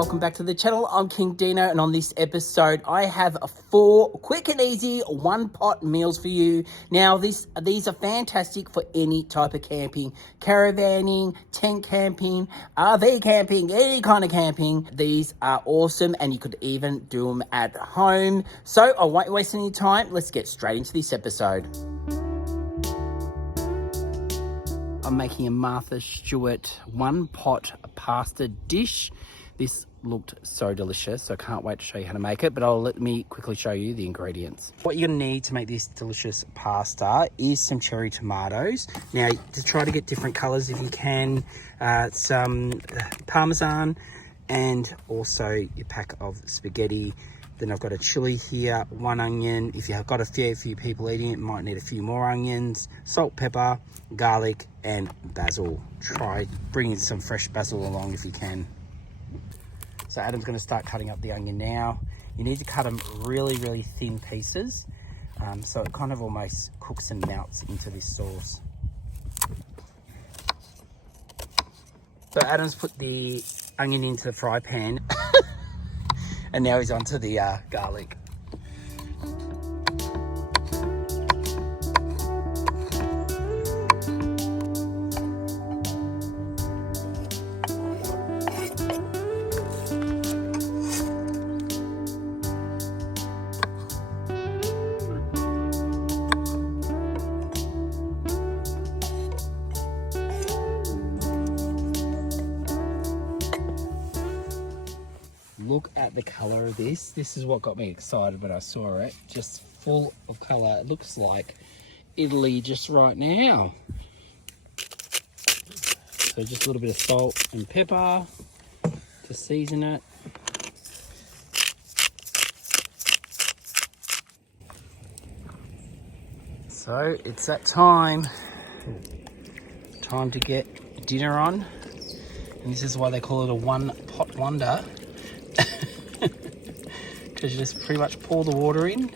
welcome back to the channel. I'm King Dino, and on this episode I have 4 quick and easy one-pot meals for you. Now these are fantastic for any type of camping, caravanning, tent camping, RV camping, any kind of camping. These are awesome, and you could even do them at home. So I won't waste any time. Let's get straight into this episode. I'm making a Martha Stewart one-pot pasta dish. This looked so delicious, so I can't wait to show you how to make it, but let me quickly show you the ingredients. What you're gonna need to make this delicious pasta is some cherry tomatoes. Now, to try to get different colors if you can, some Parmesan, and also your pack of spaghetti. Then I've got a chili here, 1 onion. If you've got a fair few people eating it, you might need a few more onions, salt, pepper, garlic, and basil. Try bringing some fresh basil along if you can. So Adam's going to start cutting up the onion now. You need to cut them really, really thin pieces, so it kind of almost cooks and melts into this sauce. So Adam's put the onion into the fry pan, and now he's onto the garlic. Look at the color of this. This is what got me excited when I saw it. Just full of color. It looks like Italy just right now. So just a little bit of salt and pepper to season it. So it's that time. Time to get dinner on. And this is why they call it a one-pot wonder. Because you just pretty much pour the water in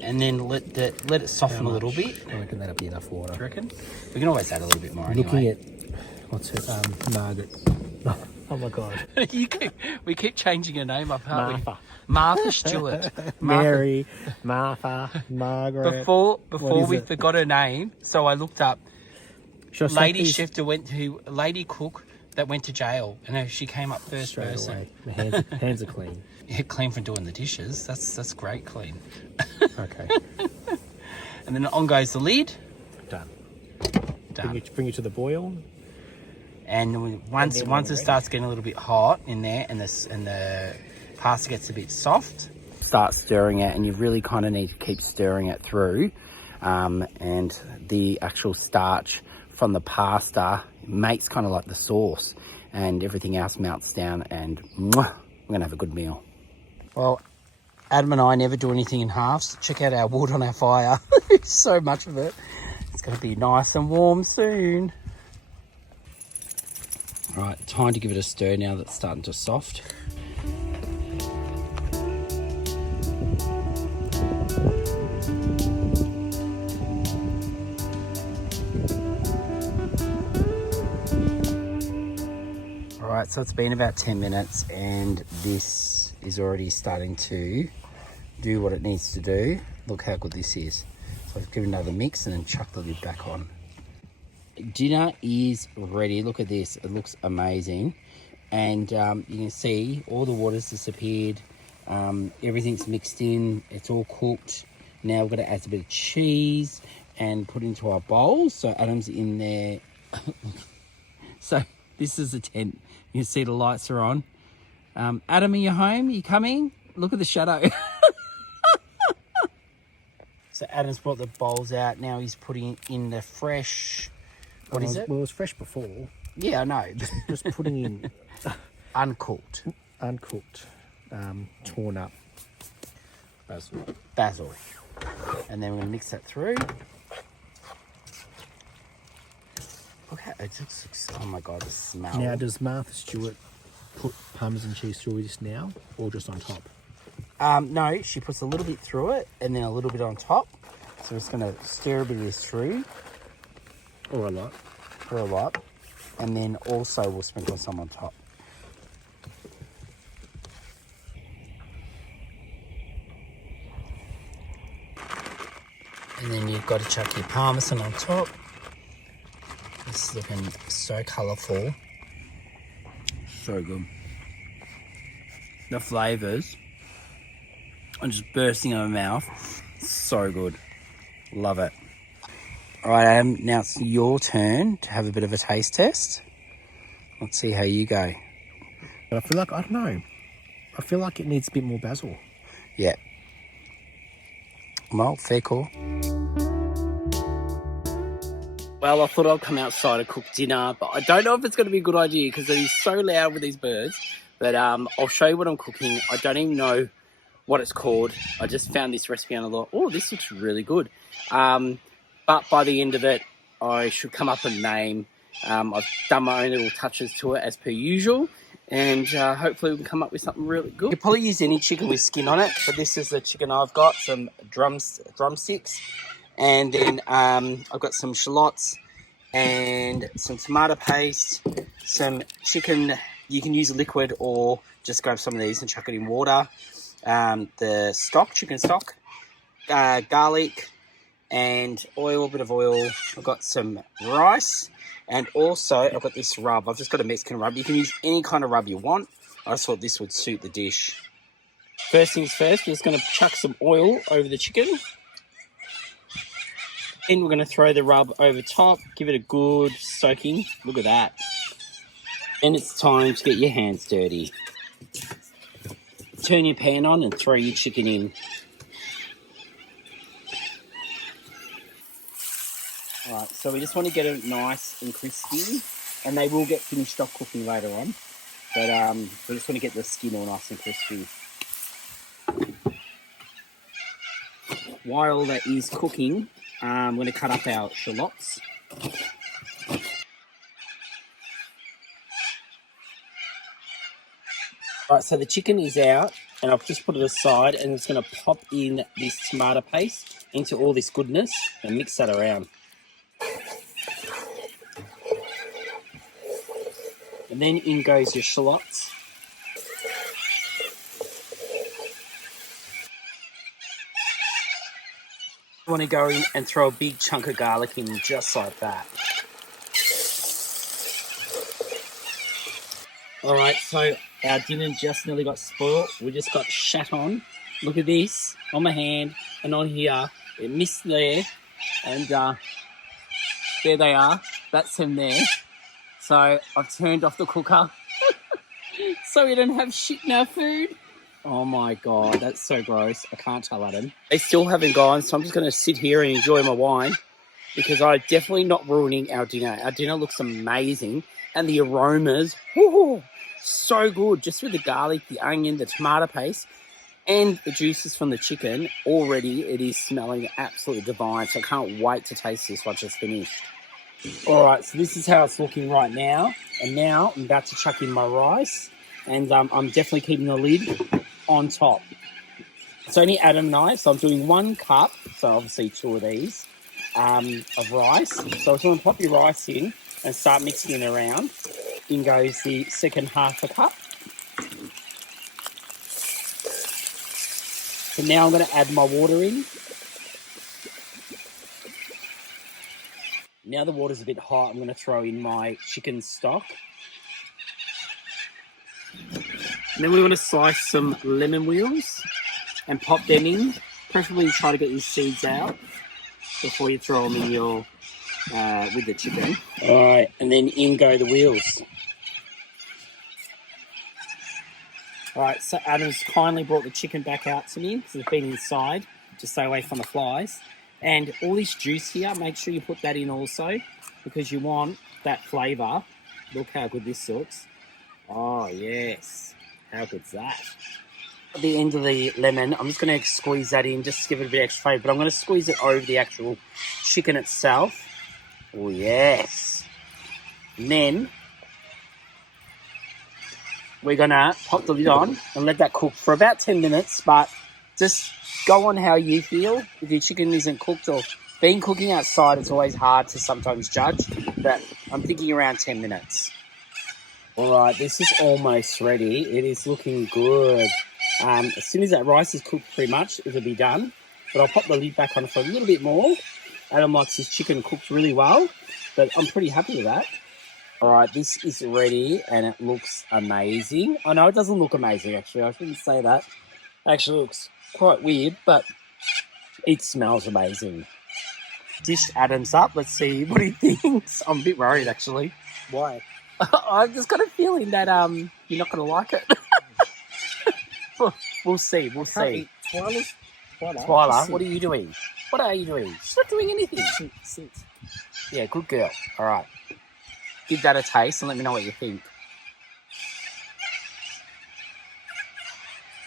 and then let it soften a little bit. I reckon that'll be enough water. Do you reckon? We can always add a little bit more Looking anyway. at, what's her, Margaret. Oh my God. we keep changing her name up, aren't Martha. we? Martha Stewart. Mary, Martha, Margaret. Before we forgot her name, so I looked up lady chef lady cook that went to jail, and she came up first person. The hands are clean. Yeah, clean from doing the dishes. That's great clean. Okay. And then on goes the lid. Done. Bring it to the boil. And once it starts getting a little bit hot in there, and the pasta gets a bit soft, start stirring it, and you really kind of need to keep stirring it through. And the actual starch from the pasta makes kind of like the sauce, and everything else melts down, and we're gonna have a good meal. Well, Adam and I never do anything in halves. Check out our wood on our fire. So much of it. It's gonna be nice and warm soon. All right, time to give it a stir now that's starting to soft. Alright, so it's been about 10 minutes and this is already starting to do what it needs to do. Look how good this is. So I've given another mix and then chuck the lid back on. Dinner is ready. Look at this. It looks amazing. And you can see all the water's disappeared. Everything's mixed in. It's all cooked. Now we're going to add a bit of cheese and put it into our bowl. So Adam's in there. So this is the tent. You can see the lights are on. Adam, are you home? Are you coming? Look at the shadow. So Adam's brought the bowls out. Now he's putting in the fresh... What is it? Well, it was fresh before. Yeah, I know. Just putting in... Uncooked. Torn up basil. And then we're going to mix that through. Look how it looks, oh my God, the smell. Now, does Martha Stewart put Parmesan cheese through this now, or just on top? No, she puts a little bit through it and then a little bit on top. So we're just going to stir a bit of this through. Or a lot. For a lot. And then also we'll sprinkle some on top. And then you've got to chuck your parmesan on top. This is looking so colourful. So good. The flavours are just bursting in my mouth. So good. Love it. All right, Adam, now it's your turn to have a bit of a taste test. Let's see how you go. But I feel like, I don't know, I feel like it needs a bit more basil. Yeah. Well, fair call. Well, I thought I'd come outside and cook dinner, but I don't know if it's going to be a good idea because it is so loud with these birds. But I'll show you what I'm cooking. I don't even know what it's called. I just found this recipe and I thought, oh, this looks really good. But by the end of it, I should come up with a name. I've done my own little touches to it as per usual. And hopefully we can come up with something really good. You could probably use any chicken with skin on it, but this is the chicken I've got. Some drumsticks. And then I've got some shallots and some tomato paste, some chicken. You can use a liquid or just grab some of these and chuck it in water. The stock, chicken stock, garlic and oil, a bit of oil. I've got some rice and also I've got this rub. I've just got a Mexican rub. You can use any kind of rub you want. I just thought this would suit the dish. First things first, we're just going to chuck some oil over the chicken. Then we're going to throw the rub over top, give it a good soaking. Look at that. And it's time to get your hands dirty. Turn your pan on and throw your chicken in. Alright, so we just want to get it nice and crispy, and they will get finished off cooking later on. But we just want to get the skin all nice and crispy. While that is cooking, I'm going to cut up our shallots. Right, so the chicken is out and I've just put it aside and it's going to pop in this tomato paste into all this goodness and mix that around. And then in goes your shallots. You want to go in and throw a big chunk of garlic in just like that. All right, so our dinner just nearly got spoiled. We just got shat on. Look at this on my hand and on here. It missed there, and there they are. That's them there. So I've turned off the cooker so we don't have shit in our food. Oh my God, that's so gross. I can't tell Adam. They still haven't gone, so I'm just going to sit here and enjoy my wine because I'm definitely not ruining our dinner. Our dinner looks amazing and the aromas, whoo, so good. Just with the garlic, the onion, the tomato paste and the juices from the chicken. Already it is smelling absolutely divine, so I can't wait to taste this once it's finished. All right, so this is how it's looking right now. And now I'm about to chuck in my rice and I'm definitely keeping the lid on top. It's only Adam and I, so I'm doing 1 cup, so obviously 2 of these, of rice. So I just want to pop your rice in and start mixing it around. In goes the second half a cup. So now I'm going to add my water in. Now the water's a bit hot, I'm going to throw in my chicken stock. And then we want to slice some lemon wheels and pop them in. Preferably try to get your seeds out before you throw them in your with the chicken. All right, and then in go the wheels. All right, so Adam's kindly brought the chicken back out to me because it's been inside to stay away from the flies. And all this juice here, make sure you put that in also because you want that flavour. Look how good this looks. Oh, yes. How good's that? At the end of the lemon, I'm just going to squeeze that in just to give it a bit of extra flavour, but I'm going to squeeze it over the actual chicken itself. Oh, yes. And then we're going to pop the lid on and let that cook for about 10 minutes, but just go on how you feel. If your chicken isn't cooked or been cooking outside, it's always hard to sometimes judge, but I'm thinking around 10 minutes. All right, this is almost ready. It is looking good. As soon as that rice is cooked pretty much, it'll be done. but I'll pop the lid back on for a little bit more. Adam likes his chicken cooked really well, but I'm pretty happy with that. All right, this is ready and it looks amazing. I know it doesn't look amazing, actually. I shouldn't say that. It actually looks quite weird, but it smells amazing. Dish Adam's up. Let's see what he thinks. I'm a bit worried, actually. Why? I've just got a feeling that you're not going to like it. We'll see. We'll see. Twyla, what are you doing? What are you doing? She's not doing anything. Sit. Yeah, good girl. All right. Give that a taste and let me know what you think.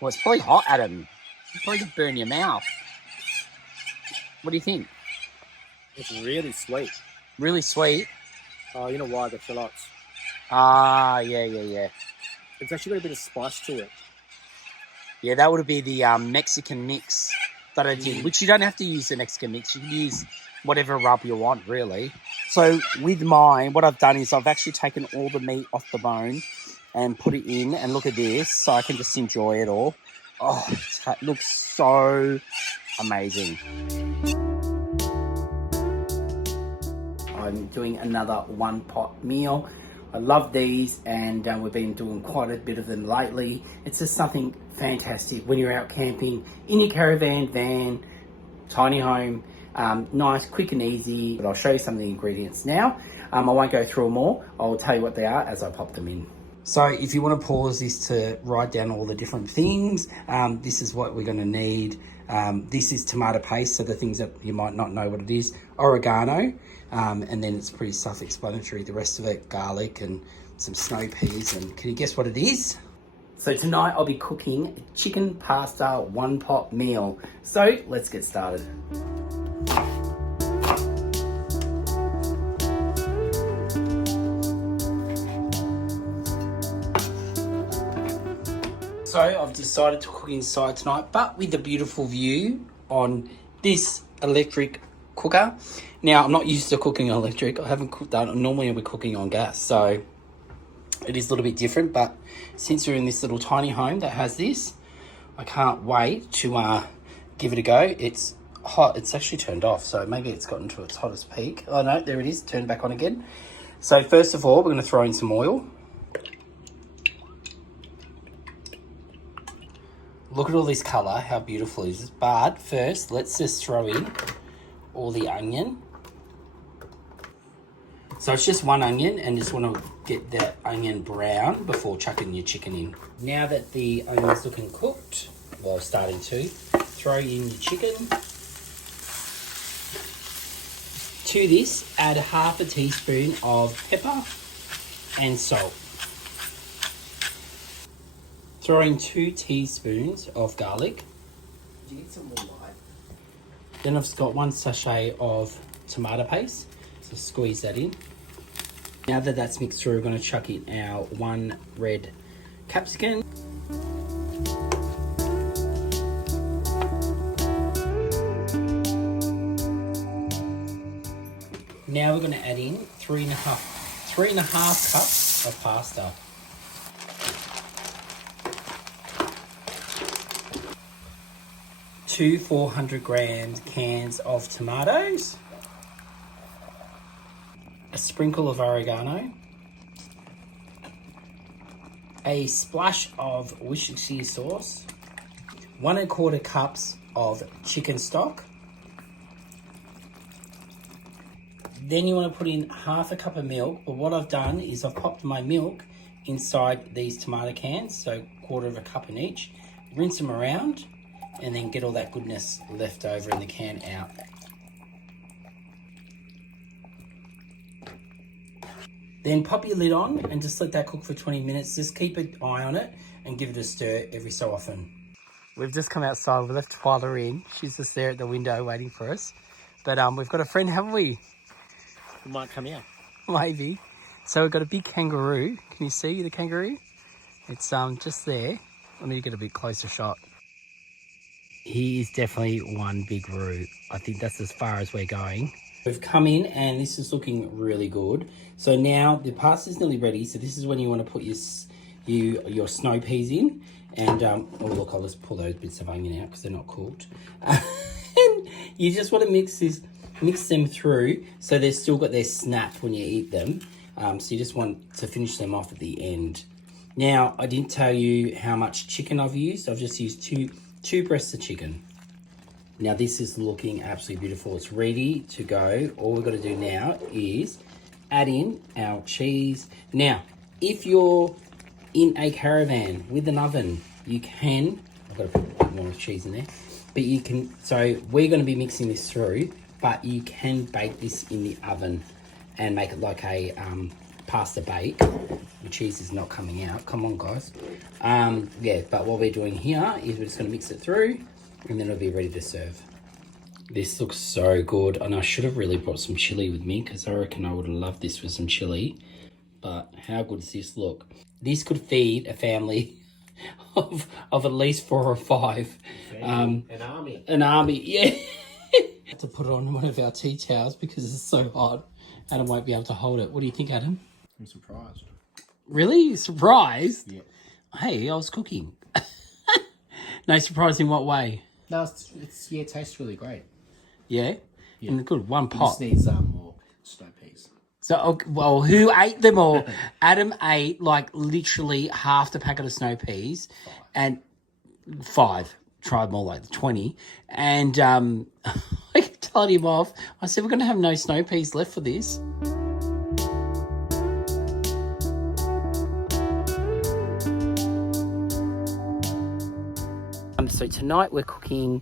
Well, it's probably hot, Adam. It'll probably just burn your mouth. What do you think? It's really sweet. Really sweet. Oh, you know why? The shallots. Ah, yeah. It's actually got a bit of spice to it. Yeah, that would be the Mexican mix that I did, which you don't have to use the Mexican mix. You can use whatever rub you want, really. So with mine, what I've done is I've actually taken all the meat off the bone and put it in, and look at this, so I can just enjoy it all. Oh, it looks so amazing. I'm doing another one pot meal. I love these, and we've been doing quite a bit of them lately. It's just something fantastic when you're out camping in your caravan, van, tiny home. Nice, quick and easy. But I'll show you some of the ingredients now. I won't go through them all. I'll tell you what they are as I pop them in. So if you want to pause this to write down all the different things, this is what we're going to need. This is tomato paste, so the things that you might not know what it is. Oregano, and then it's pretty self-explanatory. The rest of it, garlic and some snow peas. And can you guess what it is? So tonight I'll be cooking chicken pasta one pot meal. So let's get started. So I've decided to cook inside tonight, but with a beautiful view on this electric cooker. Now, I'm not used to cooking electric. I haven't cooked that. Normally I'll be cooking on gas. So it is a little bit different, but since we're in this little tiny home that has this, I can't wait to give it a go. It's hot. It's actually turned off, so maybe it's gotten to its hottest peak. Oh no, there it is. Turned back on again. So first of all, we're going to throw in some oil. Look at all this colour, how beautiful it is. But first, let's just throw in all the onion. So it's just one onion, and just want to get that onion brown before chucking your chicken in. Now that the onion's looking cooked, well, starting to, throw in your chicken. To this, add half a teaspoon of pepper and salt. Throw in 2 teaspoons of garlic. Did you get some more light? Then I've got 1 sachet of tomato paste, so squeeze that in. Now that that's mixed through, we're going to chuck in our 1 red capsicum. Now we're going to add in 3.5 cups of pasta. 2 400-gram cans of tomatoes, a sprinkle of oregano, a splash of Worcestershire sauce, 1 1/4 cups of chicken stock. Then you want to put in half a cup of milk, but what I've done is I've popped my milk inside these tomato cans, so 1/4 cup in each, rinse them around, and then get all that goodness left over in the can out. Then pop your lid on and just let that cook for 20 minutes. Just keep an eye on it and give it a stir every so often. We've just come outside. We left Twyla in. She's just there at the window waiting for us. But we've got a friend, haven't we? It might come out. Maybe. So we've got a big kangaroo. Can you see the kangaroo? It's just there. Let me get a bit closer shot. He is definitely one big roo. I think that's as far as we're going. We've come in and this is looking really good. So now the pasta is nearly ready. So this is when you want to put your snow peas in. And, oh look, I'll just pull those bits of onion out because they're not cooked. You just want to mix them through so they've still got their snap when you eat them. So you just want to finish them off at the end. Now, I didn't tell you how much chicken I've used. I've just used two breasts of chicken. Now, this is looking absolutely beautiful. It's ready to go. All we've got to do now is add in our cheese. Now, if you're in a caravan with an oven, you can, I've got to put a bit more cheese in there, but you can, so we're going to be mixing this through, but you can bake this in the oven and make it like a pasta bake. The cheese is not coming out. Come on, guys. Yeah, but what we're doing here is we're just going to mix it through and then it'll be ready to serve. This looks so good, and I should have really brought some chili with me because I reckon I would have loved this with some chili. But how good does this look? This could feed a family of at least 4 or 5. An army. An army, yeah. To put it on one of our tea towels because it's so hot. Adam won't be able to hold it. What do you think, Adam? I'm surprised. Really? Surprised? Yeah. Hey, I was cooking. No surprise in what way? No, it tastes really great. Yeah? Yeah. And good, one It pot. just needs more snow peas. So, okay, well, who ate them all? Adam ate like literally half the packet of snow peas and 5. Tried more like 20. And I told him off. I said, we're going to have no snow peas left for this. So tonight we're cooking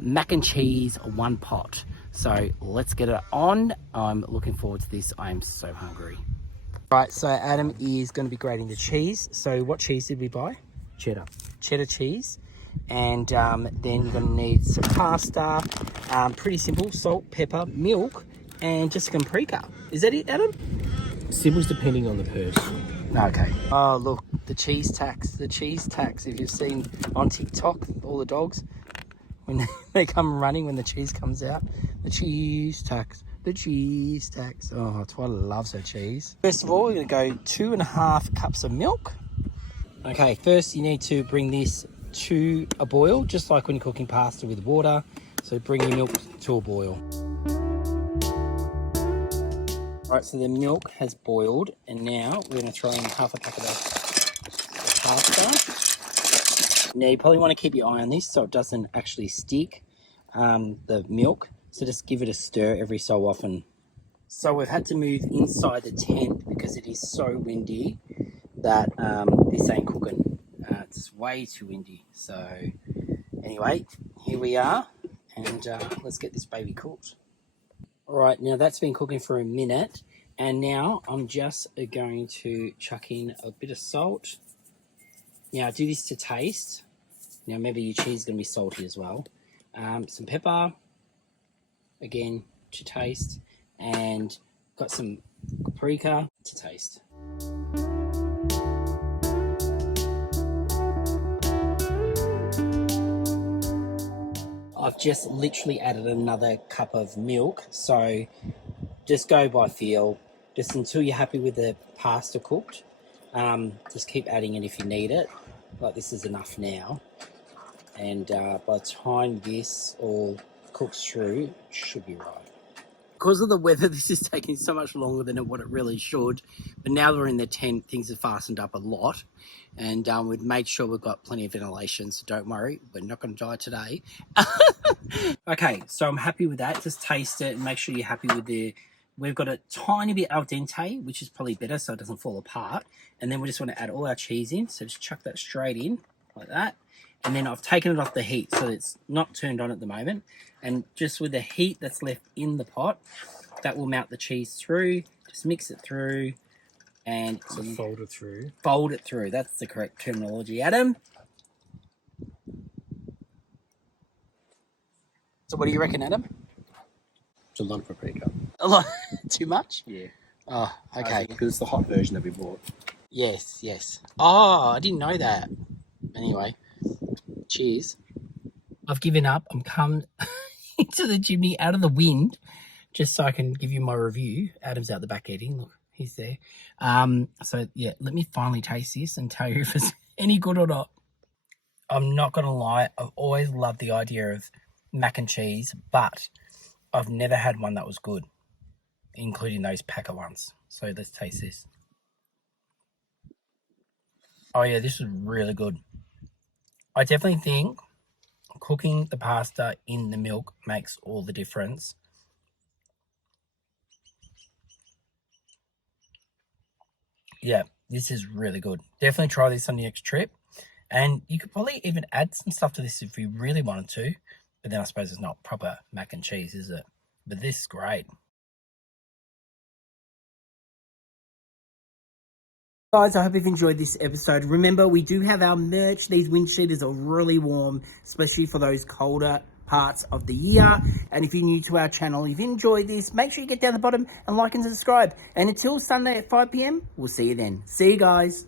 mac and cheese, one pot. So let's get it on. I'm looking forward to this. I'm so hungry. Right, so Adam is going to be grating the cheese. So what cheese did we buy? Cheddar. Cheddar cheese. And then you're going to need some pasta. Pretty simple. Salt, pepper, milk, and just some paprika. Is that it, Adam? Simple's depending on the person. Okay. Oh, look, the cheese tax. The cheese tax. If you've seen on TikTok, all the dogs, when they come running when the cheese comes out. The cheese tax. The cheese tax. Oh, Twyla loves her cheese. First of all, we're going to go 2.5 cups of milk. Okay, first you need to bring this to a boil, just like when you're cooking pasta with water. So bring your milk to a boil. Right, so the milk has boiled, and now we're going to throw in half a packet of pasta. Now you probably want to keep your eye on this so it doesn't actually stick, the milk. So just give it a stir every so often. So we've had to move inside the tent because it is so windy that this ain't cooking. It's way too windy. So anyway, here we are, and let's get this baby cooked. All right, now that's been cooking for a minute, and now I'm just going to chuck in a bit of salt. Now do this to taste. Now remember your cheese is going to be salty as well. Some pepper, again to taste, and got some paprika to taste. I've just literally added another cup of milk, so just go by feel. Just until you're happy with the pasta cooked, just keep adding it if you need it. Like this is enough now, and by the time this all cooks through, it should be right. Because of the weather, this is taking so much longer than what it really should. But now that we're in the tent, things have fastened up a lot. And we've made sure we've got plenty of ventilation, so don't worry, we're not going to die today. Okay, so I'm happy with that. Just taste it and make sure you're happy with the... We've got a tiny bit al dente, which is probably better so it doesn't fall apart. And then we just want to add all our cheese in. So just chuck that straight in like that. And then I've taken it off the heat so it's not turned on at the moment. And just with the heat that's left in the pot, that will melt the cheese through. Just mix it through. And so fold it through. Fold it through. That's the correct terminology, Adam. So what do you reckon, Adam? It's a lot of paprika. A lot? Too much? Yeah. Oh, okay. Because it's the hot version that we bought. Yes, yes. Oh, I didn't know that. Anyway, cheers. I've given up. I'm come into the chimney out of the wind just so I can give you my review. Adam's out the back eating. Look, he's there. So, yeah, let me finally taste this and tell you if it's any good or not. I'm not going to lie. I've always loved the idea of mac and cheese, but I've never had one that was good, including those packer ones. So let's taste this. Oh yeah, this is really good. I definitely think cooking the pasta in the milk makes all the difference. Yeah, this is really good. Definitely try this on the next trip. And you could probably even add some stuff to this if you really wanted to. But then I suppose it's not proper mac and cheese, is it? But this is great. Guys, I hope you've enjoyed this episode. Remember, we do have our merch. These wind cheaters are really warm, especially for those colder parts of the year. And if you're new to our channel, if you enjoyed this, make sure you get down the bottom and like and subscribe. And until Sunday at 5 p.m, we'll see you then. See you guys.